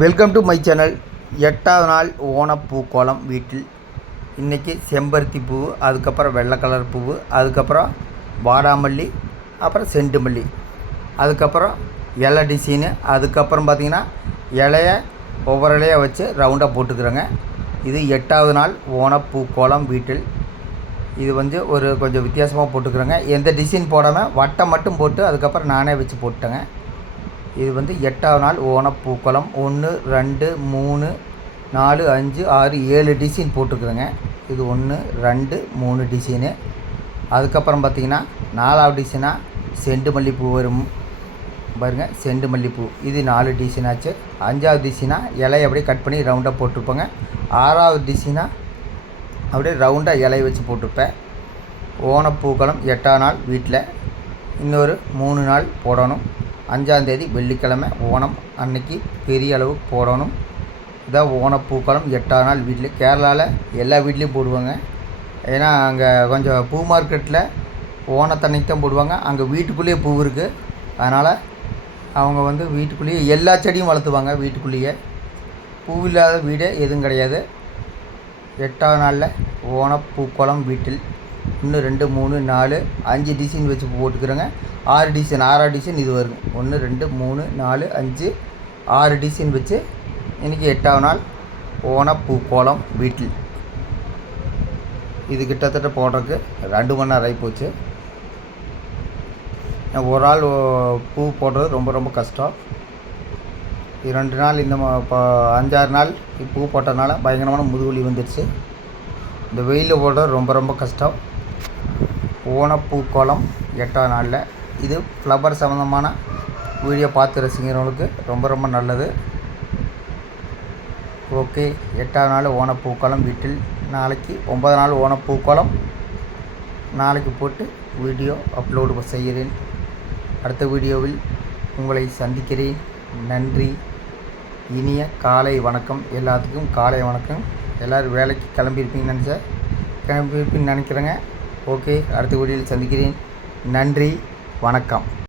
Welcome to my channel. 8வது நாள் ஓணப்பூக்கோலம் வீட்டில். இன்றைக்கி செம்பருத்தி பூ, அதுக்கப்புறம் வெள்ளை கலர் பூ, அதுக்கப்புறம் வாடாமல்லி, அப்புறம் செண்டு மல்லி, அதுக்கப்புறம் இலை டிசைனு, அதுக்கப்புறம் பார்த்திங்கன்னா இலைய ஒவ்வொரு இலையை வச்சு ரவுண்டாக போட்டுக்கிறேங்க. இது 8வது நாள் ஓணப்பூக்கோலம் வீட்டில். இது ஒரு கொஞ்சம் வித்தியாசமாக போட்டுக்கிறேங்க. எந்த டிசைன் போடாமல் வட்டம் மட்டும் போட்டு அதுக்கப்புறம் நானே வச்சு போட்டேங்க. இது 8வது நாள் ஓணப்பூக்கோலம். 1 2 3 4 5 6 7 டிசைன் போட்டுருக்குறேங்க. இது 1 2 3 டிசைனு. அதுக்கப்புறம் பார்த்திங்கன்னா 4வது டிசைனாக செண்டு மல்லிப்பூ வரும் பாருங்கள். செண்டு மல்லிப்பூ இது 4 டிசைன் ஆச்சு. 5வது டிசைனாக இலையை அப்படியே கட் பண்ணி ரவுண்டாக போட்டிருப்பேங்க. 6வது டிசைனாக அப்படியே ரவுண்டாக இலையை வச்சு போட்டிருப்பேன். ஓணப்பூக்கோலம் 8வது நாள் வீட்டில். இன்னொரு 3 நாள் போடணும். 5ஆம் தேதி வெள்ளிக்கிழமை ஓணம் அன்னைக்கு பெரிய அளவு போடணும். இதான் ஓணப்பூக்கோலம் 8வது நாள் வீட்டில். கேரளாவில் எல்லா வீட்லேயும் போடுவாங்க. ஏன்னா அங்கே கொஞ்சம் பூ மார்க்கெட்டில் ஓணத்தன்னைக்கு தான் போடுவாங்க. அங்கே வீட்டுக்குள்ளேயே பூ இருக்குது. அதனால் அவங்க வீட்டுக்குள்ளேயே எல்லா செடியும் வளர்த்துவாங்க. வீட்டுக்குள்ளேயே பூ இல்லாத வீடே எதுவும் கிடையாது. 8வது நாளில் ஓணப்பூக்கோலம் வீட்டில். 1 2 3 4 5 டிசைன் வச்சு போட்டுக்கிறேங்க. 6 டிசைன் 6வது டிசைன் இது வருது. 1 2 3 4 5 6 டிசைன் வச்சு இன்றைக்கி 8வது நாள் ஓணப்பூக்கோலம் வீட்டில். இது கிட்டத்தட்ட போடுறதுக்கு 2 மணி நேரம் ஆகி போச்சு. ஒரு ஆள் பூ போடுறது ரொம்ப ரொம்ப கஷ்டம். 2 நாள் இந்த இப்போ 5-6 நாள் பூ போட்டதுனால பயங்கரமான முதுகுவலி வந்துடுச்சு. இந்த வெயிலில் போடுறது ரொம்ப ரொம்ப கஷ்டம். ஓணப்பூக்கோலம் 8வது நாளில். இது ஃப்ளவர் சம்மந்தமான வீடியோ பார்த்து ரசிக்கிறவங்களுக்கு ரொம்ப ரொம்ப நல்லது. ஓகே, 8வது நாள் ஓணப்பூக்கோலம் வீட்டில். நாளைக்கு 9வது நாள் ஓணப்பூக்கோலம் நாளைக்கு போட்டு வீடியோ அப்லோடு செய்கிறேன். அடுத்த வீடியோவில் உங்களை சந்திக்கிறேன். நன்றி. இனிய காலை வணக்கம். எல்லாத்துக்கும் காலை வணக்கம். எல்லோரும் வேலைக்கு கிளம்பியிருப்பீங்கன்னு நினைக்கிறேங்க. ஓகே, அடுத்த வீடியோவில் சந்திக்கிறேன். நன்றி, வணக்கம்.